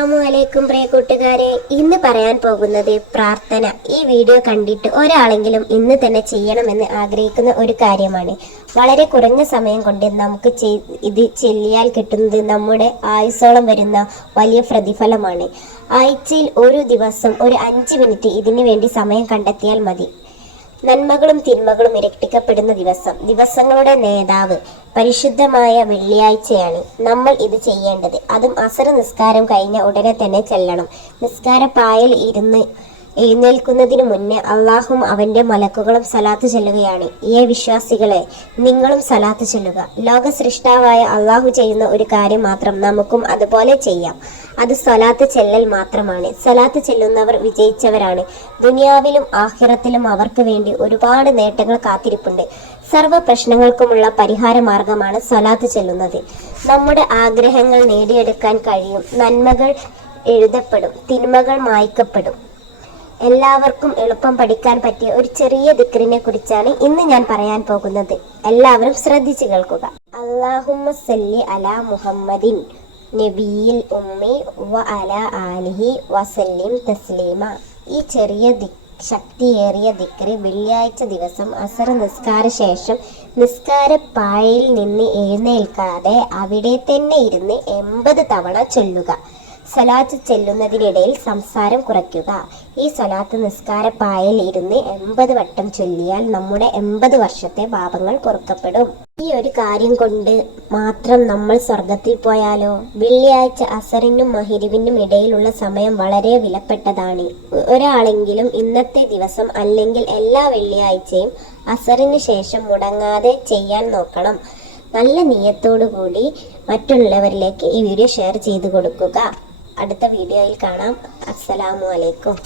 അസ്സലാമു അലൈക്കും പ്രിയ കൂട്ടുകാരെ, ഇന്ന് പറയാൻ പോകുന്നത് പ്രാർത്ഥന. ഈ വീഡിയോ കണ്ടിട്ട് ഒരാളെങ്കിലും ഇന്ന് തന്നെ ചെയ്യണമെന്ന് ആഗ്രഹിക്കുന്ന ഒരു കാര്യമാണ്. വളരെ കുറഞ്ഞ സമയം കൊണ്ട് നമുക്ക് ഇത് ചൊല്ലിയാൽ കിട്ടുന്നത് നമ്മുടെ ആയുസ്സോളം വരുന്ന വലിയ പ്രതിഫലമാണ്. ആഴ്ചയിൽ ഒരു ദിവസം ഒരു 5 മിനിറ്റ് ഇതിനു വേണ്ടി സമയം കണ്ടെത്തിയാൽ മതി. നന്മകളും തിന്മകളും ഇരട്ടിക്കപ്പെടുന്ന ദിവസങ്ങളുടെ നേതാവ് പരിശുദ്ധമായ വെള്ളിയാഴ്ചയാണ് നമ്മൾ ഇത് ചെയ്യേണ്ടത്. അതും അസർ നിസ്കാരം കഴിഞ്ഞ ഉടനെ തന്നെ ചെല്ലണം. നിസ്കാരപ്പായൽ ഇരുന്ന് എഴുന്നേൽക്കുന്നതിനു മുന്നേ അള്ളാഹും അവന്റെ മലക്കുകളും സലാത്ത് ചൊല്ലുകയാണ്. വിശ്വാസികളെ, നിങ്ങളും സലാത്ത് ചൊല്ലുക. ലോക സൃഷ്ടാവായ അള്ളാഹു ചെയ്യുന്ന ഒരു കാര്യം മാത്രം നമുക്കും അതുപോലെ ചെയ്യാം. അത് സലാത്ത് ചെല്ലൽ മാത്രമാണ്. സലാത്ത് ചെല്ലുന്നവർ വിജയിച്ചവരാണ്. ദുനിയാവിലും ആഖിറത്തിലും അവർക്ക് വേണ്ടി ഒരുപാട് നേട്ടങ്ങൾ കാത്തിരിപ്പുണ്ട്. സർവ്വ പ്രശ്നങ്ങൾക്കുമുള്ള പരിഹാര മാർഗമാണ് സലാത്ത് ചെല്ലുന്നത്. നമ്മുടെ ആഗ്രഹങ്ങൾ നേടിയെടുക്കാൻ കഴിയും. നന്മകൾ എഴുതപ്പെടും, തിന്മകൾ മായ്ക്കപ്പെടും. എല്ലാവർക്കും എളുപ്പം പഠിക്കാൻ പറ്റിയ ഒരു ചെറിയ ദിക്റിനെ കുറിച്ചാണ് ഇന്ന് ഞാൻ പറയാൻ പോകുന്നത്. എല്ലാവരും ശ്രദ്ധിച്ചു കേൾക്കുക. അല്ലാഹുമ്മ സല്ലി അലാ മുഹമ്മദിൻ നബിയിൽ ഉമ്മി വ അലാ ആലിഹി വസല്ലിം തസ്ലീമ. ഈ ചെറിയ ശക്തിയേറിയ ദിക്റ് വെള്ളിയാഴ്ച ദിവസം അസർ നിസ്കാര ശേഷം നിസ്കാരപ്പായയിൽ നിന്ന് എഴുന്നേൽക്കാതെ അവിടെ തന്നെ ഇരുന്ന് 80 തവണ ചൊല്ലുക. സലാത്ത് ചെല്ലുന്നതിനിടയിൽ സംസാരം കുറയ്ക്കുക. ഈ സലാത്ത് നിസ്കാരപ്പായയിൽ ഇരുന്ന് 80 വട്ടം ചൊല്ലിയാൽ നമ്മുടെ 80 വർഷത്തെ പാപങ്ങൾ പൊറുക്കപ്പെടും. ഈ ഒരു കാര്യം കൊണ്ട് മാത്രം നമ്മൾ സ്വർഗത്തിൽ പോയാലോ? വെള്ളിയാഴ്ച അസറിനും മഗ്‌രിബിനും ഇടയിലുള്ള സമയം വളരെ വിലപ്പെട്ടതാണ്. ഒരാളെങ്കിലും ഇന്നത്തെ ദിവസം അല്ലെങ്കിൽ എല്ലാ വെള്ളിയാഴ്ചയും അസറിന് ശേഷം മുടങ്ങാതെ ചെയ്യാൻ നോക്കണം. നല്ല നിയ്യത്തോടു കൂടി മറ്റുള്ളവരിലേക്ക് ഈ വീഡിയോ ഷെയർ ചെയ്തു കൊടുക്കുക. അടുത്ത വീഡിയോയിൽ കാണാം. അസ്സലാമു അലൈക്കും.